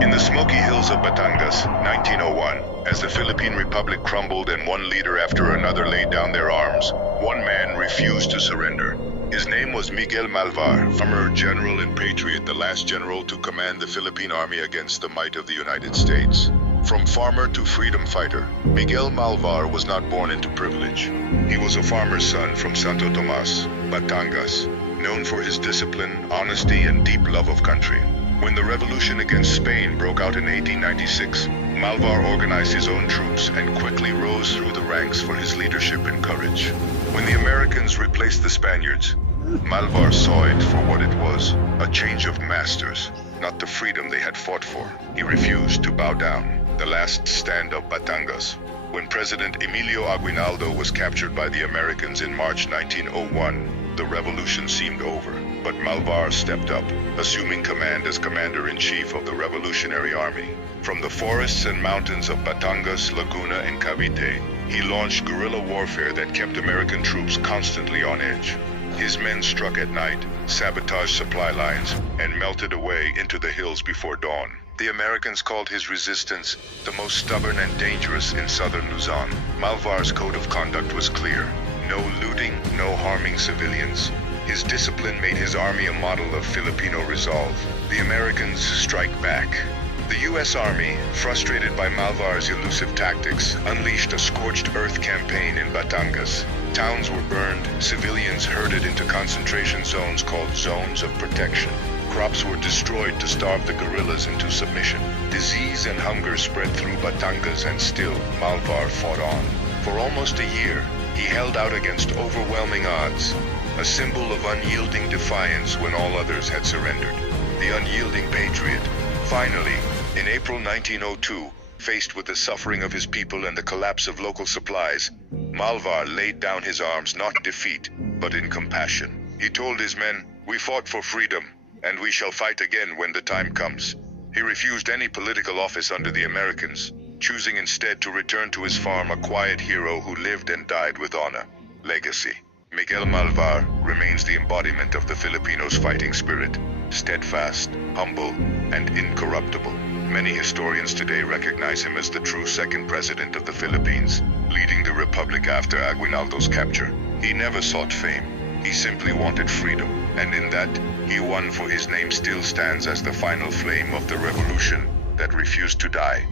In the smoky hills of Batangas, 1901, as the Philippine Republic crumbled and one leader after another laid down their arms, one man refused to surrender. His name was Miguel Malvar, former general and patriot, the last general to command the Philippine army against the might of the United States. From farmer to freedom fighter, Miguel Malvar was not born into privilege. He was a farmer's son from Santo Tomas, Batangas, known for his discipline, honesty, and deep love of country. When the revolution against Spain broke out in 1896, Malvar organized his own troops and quickly rose through the ranks for his leadership and courage. When the Americans replaced the Spaniards, Malvar saw it for what it was, a change of masters, not the freedom they had fought for. He refused to bow down. The last stand of Batangas, when President Emilio Aguinaldo was captured by the Americans in March 1901, the revolution seemed over. But Malvar stepped up, assuming command as commander-in-chief of the Revolutionary Army. From the forests and mountains of Batangas, Laguna, and Cavite, he launched guerrilla warfare that kept American troops constantly on edge. His men struck at night, sabotaged supply lines, and melted away into the hills before dawn. The Americans called his resistance the most stubborn and dangerous in southern Luzon. Malvar's code of conduct was clear. No looting, no harming civilians. His discipline made his army a model of Filipino resolve. The Americans strike back. The U.S. Army, frustrated by Malvar's elusive tactics, unleashed a scorched earth campaign in Batangas. Towns were burned, civilians herded into concentration zones called zones of protection. Crops were destroyed to starve the guerrillas into submission. Disease and hunger spread through Batangas, and still Malvar fought on. For almost a year, he held out against overwhelming odds, a symbol of unyielding defiance when all others had surrendered. The unyielding patriot. Finally, in April 1902, faced with the suffering of his people and the collapse of local supplies, Malvar laid down his arms not in defeat, but in compassion. He told his men, "We fought for freedom, and we shall fight again when the time comes." He refused any political office under the Americans, choosing instead to return to his farm, a quiet hero who lived and died with honor. Legacy. Miguel Malvar remains the embodiment of the Filipinos' fighting spirit, steadfast, humble, and incorruptible. Many historians today recognize him as the true second president of the Philippines, leading the republic after Aguinaldo's capture. He never sought fame. He simply wanted freedom, and in that, he won, for his name still stands as the final flame of the revolution that refused to die.